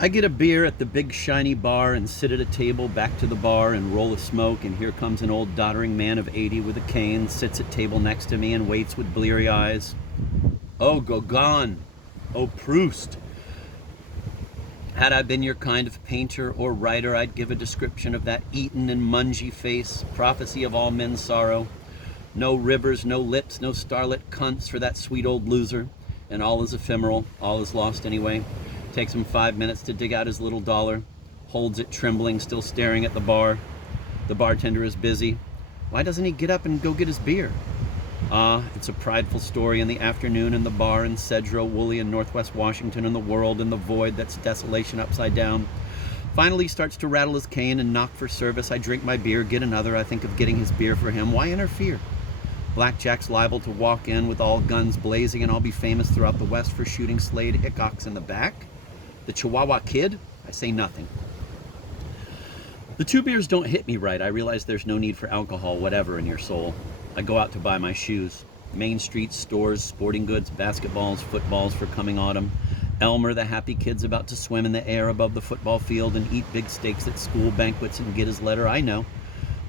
I get a beer at the big shiny bar and sit at a table back to the bar and roll a smoke, and here comes an old doddering man of 80 with a cane, sits at table next to me and waits with bleary eyes. Oh, Gauguin! Oh, Proust! Had I been your kind of painter or writer, I'd give a description of that Eton and Mungy face, prophecy of all men's sorrow. No rivers, no lips, no starlit cunts for that sweet old loser. And all is ephemeral, all is lost anyway. Takes him 5 minutes to dig out his little dollar. Holds it trembling, still staring at the bar. The bartender is busy. Why doesn't he get up and go get his beer? Ah, it's a prideful story in the afternoon in the bar in Cedro, Woolley, in Northwest Washington, in the world, in the void that's desolation upside down. Finally he starts to rattle his cane and knock for service. I drink my beer, get another. I think of getting his beer for him. Why interfere? Blackjack's liable to walk in with all guns blazing, and I'll be famous throughout the West for shooting Slade Hickox in the back. The Chihuahua Kid? I say nothing. The 2 beers don't hit me right. I realize there's no need for alcohol, whatever, in your soul. I go out to buy my shoes. Main street stores, sporting goods, basketballs, footballs for coming autumn. Elmer, the happy kid's about to swim in the air above the football field and eat big steaks at school banquets and get his letter. I know.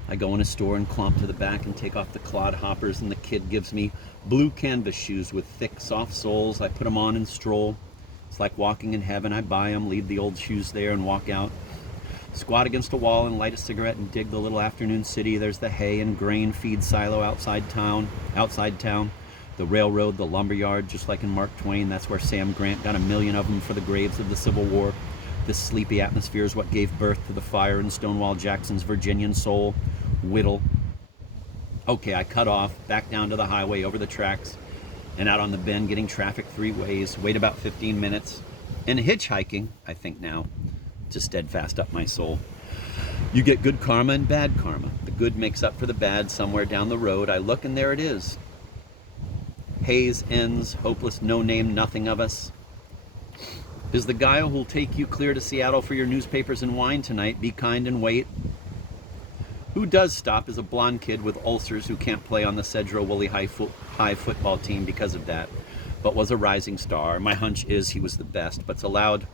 I go in a store and clomp to the back and take off the clodhoppers, and the kid gives me blue canvas shoes with thick, soft soles. I put them on and stroll. It's like walking in heaven. I buy them, leave the old shoes there, and walk out. Squat against a wall and light a cigarette and dig the little afternoon city. There's the hay and grain feed silo outside town. The railroad, the lumberyard, just like in Mark Twain. That's where Sam Grant got 1,000,000 of them for the graves of the Civil War. This sleepy atmosphere is what gave birth to the fire in Stonewall Jackson's Virginian soul. Whittle. Okay, I cut off, back down to the highway, over the tracks, and out on the bend, getting traffic 3 ways. Wait about 15 minutes. And hitchhiking, I think now, to steadfast up my soul. You get good karma and bad karma. The good makes up for the bad somewhere down the road. I look and there it is. Haze ends, hopeless no-name nothing of us. Is the guy who'll take you clear to Seattle for your newspapers and wine tonight. Be kind and wait. Who does stop is a blonde kid with ulcers who can't play on the Cedro Woolley High football team because of that, but was a rising star. My hunch is he was the best, but's allowed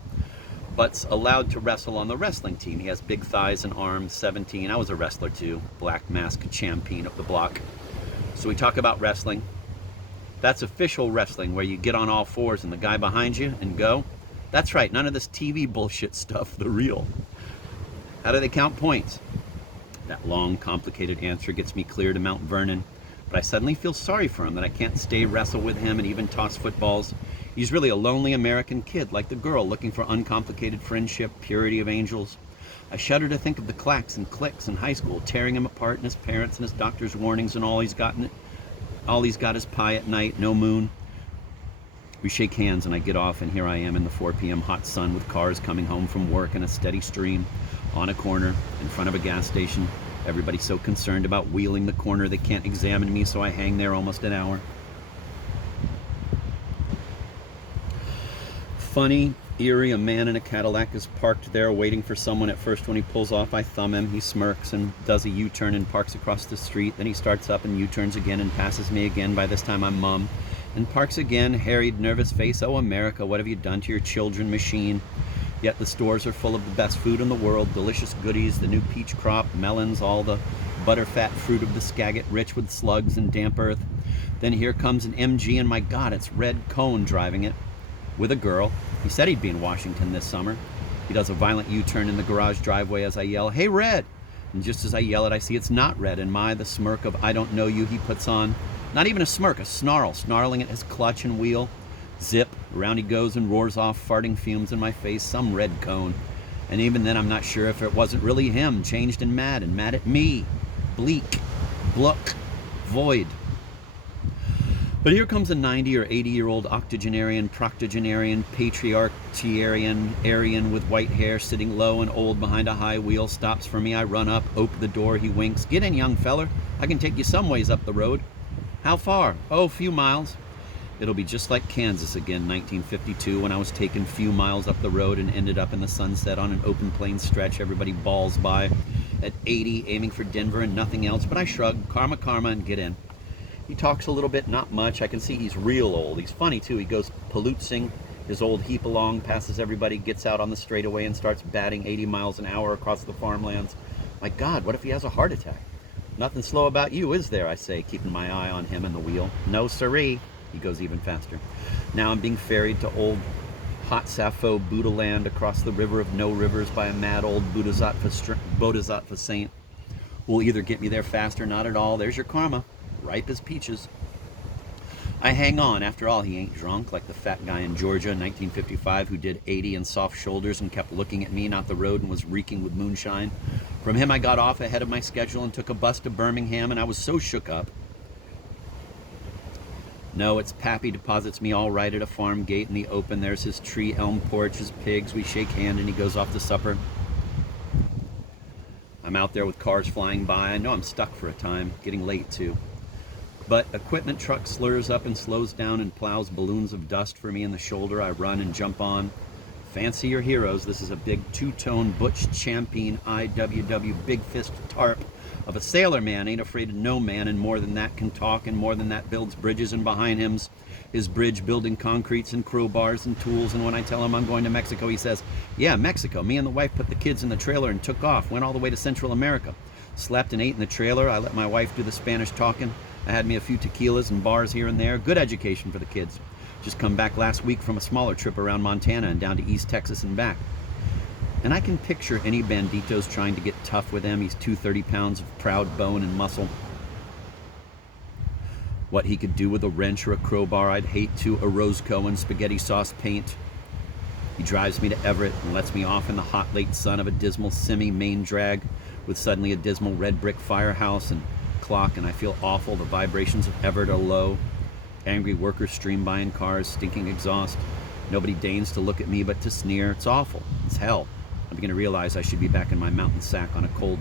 to wrestle on the wrestling team. He has big thighs and arms, 17. I was a wrestler too, black mask champion of the block. So we talk about wrestling. That's official wrestling, where you get on all fours and the guy behind you and go. That's right, none of this TV bullshit stuff, the real. How do they count points? That long, complicated answer gets me clear to Mount Vernon, but I suddenly feel sorry for him that I can't stay wrestle with him and even toss footballs. He's really a lonely American kid, like the girl looking for uncomplicated friendship, purity of angels. I shudder to think of the clacks and cliques in high school, tearing him apart, and his parents and his doctor's warnings, and all he's got is pie at night, no moon. We shake hands and I get off, and here I am in the 4 p.m. hot sun with cars coming home from work in a steady stream, on a corner, in front of a gas station. Everybody's so concerned about wheeling the corner they can't examine me, so I hang there almost an hour. Funny, eerie, a man in a Cadillac is parked there waiting for someone. At first when he pulls off, I thumb him. He smirks and does a U-turn and parks across the street. Then he starts up and U-turns again and passes me again. By this time I'm mum. And parks again, harried, nervous face. Oh, America, what have you done to your children, machine? Yet the stores are full of the best food in the world, delicious goodies, the new peach crop, melons, all the butterfat fruit of the Skagit, rich with slugs and damp earth. Then here comes an MG, and my God, it's Red Cohn driving it, with a girl. He said he'd be in Washington this summer. He does a violent U-turn in the garage driveway as I yell, "Hey, Red!" And just as I yell it, I see it's not Red, and the smirk of "I don't know you" he puts on. Not even a smirk, a snarl, snarling at his clutch and wheel. Zip, around he goes and roars off, farting fumes in my face, some Red Cone. And even then I'm not sure if it wasn't really him, changed and mad at me. Bleak, Bluck, void. But here comes a 90 or 80-year-old octogenarian, proctogenarian, patriarcharian, Aryan with white hair, sitting low and old behind a high wheel, stops for me. I run up, open the door, he winks. "Get in, young feller. I can take you some ways up the road." "How far?" "Oh, a few miles." It'll be just like Kansas again, 1952, when I was taken a few miles up the road and ended up in the sunset on an open plain stretch. Everybody balls by at 80, aiming for Denver and nothing else, but I shrug, karma, karma, and get in. He talks a little bit, not much. I can see he's real old. He's funny, too. He goes palootsing, His old heap along, passes everybody, gets out on the straightaway and starts batting 80 miles an hour across the farmlands. My God, what if he has a heart attack? Nothing slow about you, is there? I say, keeping my eye on him and the wheel. No siree. He goes even faster. Now I'm being ferried to old hot Sappho Buddha land across the river of no rivers by a mad old Bodhisattva saint who will either get me there fast or not at all. There's your karma, ripe as peaches. I hang on. After all, he ain't drunk like the fat guy in Georgia in 1955 who did 80 in soft shoulders and kept looking at me, not the road, and was reeking with moonshine. From him, I got off ahead of my schedule and took a bus to Birmingham, and I was so shook up. No, it's Pappy deposits me all right at a farm gate in the open. There's his tree elm porch, his pigs. We shake hand, and he goes off to supper. I'm out there with cars flying by. I know I'm stuck for a time, getting late too. But equipment truck slurs up and slows down and plows balloons of dust for me in the shoulder. I run and jump on. Fancy your heroes. This is a big two-tone Butch Champion IWW big fist tarp of a sailor man. Ain't afraid of no man, and more than that can talk, and more than that builds bridges, and behind him's his bridge building concretes and crowbars and tools. And when I tell him I'm going to Mexico, he says, yeah, Mexico. Me and the wife put the kids in the trailer and took off. Went all the way to Central America. Slept and ate in the trailer. I let my wife do the Spanish talking. I had me a few tequilas and bars here and there. Good education for the kids. Just come back last week from a smaller trip around Montana and down to East Texas and back. And I can picture any banditos trying to get tough with him. He's 230 pounds of proud bone and muscle. What he could do with a wrench or a crowbar, I'd hate to. A Roscoe and spaghetti sauce paint. He drives me to Everett and lets me off in the hot late sun of a dismal semi-main drag with suddenly a dismal red brick firehouse and clock, and I feel awful. The vibrations of Everett are low. Angry workers stream by in cars, stinking exhaust. Nobody deigns to look at me but to sneer. It's awful. It's hell. I'm beginning to realize I should be back in my mountain sack on a cold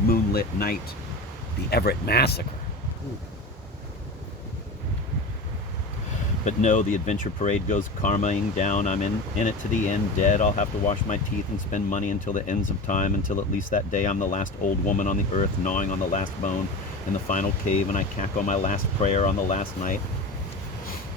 moonlit night. The Everett Massacre. Ooh. But no, the adventure parade goes karmaing down. I'm in it to the end, dead. I'll have to wash my teeth and spend money until the ends of time, until at least that day I'm the last old woman on the earth, gnawing on the last bone in the final cave, and I cackle my last prayer on the last night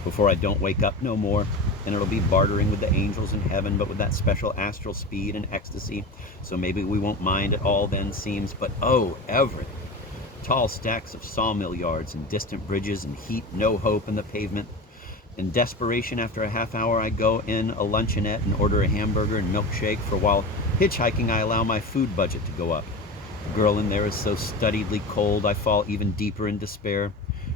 before I don't wake up no more. And it'll be bartering with the angels in heaven, but with that special astral speed and ecstasy. So maybe we won't mind at all then, seems. But oh, Everett. Tall stacks of sawmill yards and distant bridges and heat, no hope in the pavement. In desperation, after a half hour, I go in a luncheonette and order a hamburger and milkshake, for while hitchhiking, I allow my food budget to go up. The girl in there is so studiedly cold, I fall even deeper in despair.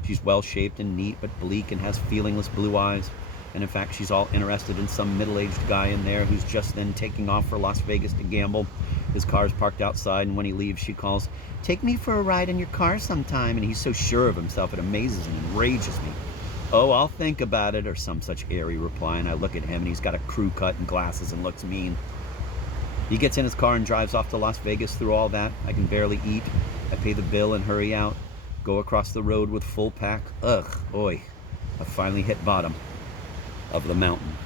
She's well-shaped and neat, but bleak and has feelingless blue eyes. And in fact, she's all interested in some middle-aged guy in there who's just then taking off for Las Vegas to gamble. His car's parked outside, and when he leaves, she calls, "Take me for a ride in your car sometime." And he's so sure of himself, it amazes and enrages me. "Oh, I'll think about it," or some such airy reply, and I look at him, and he's got a crew cut and glasses and looks mean. He gets in his car and drives off to Las Vegas. Through all that, I can barely eat. I pay the bill and hurry out. Go across the road with full pack. Ugh, oi. I've finally hit bottom of the mountain.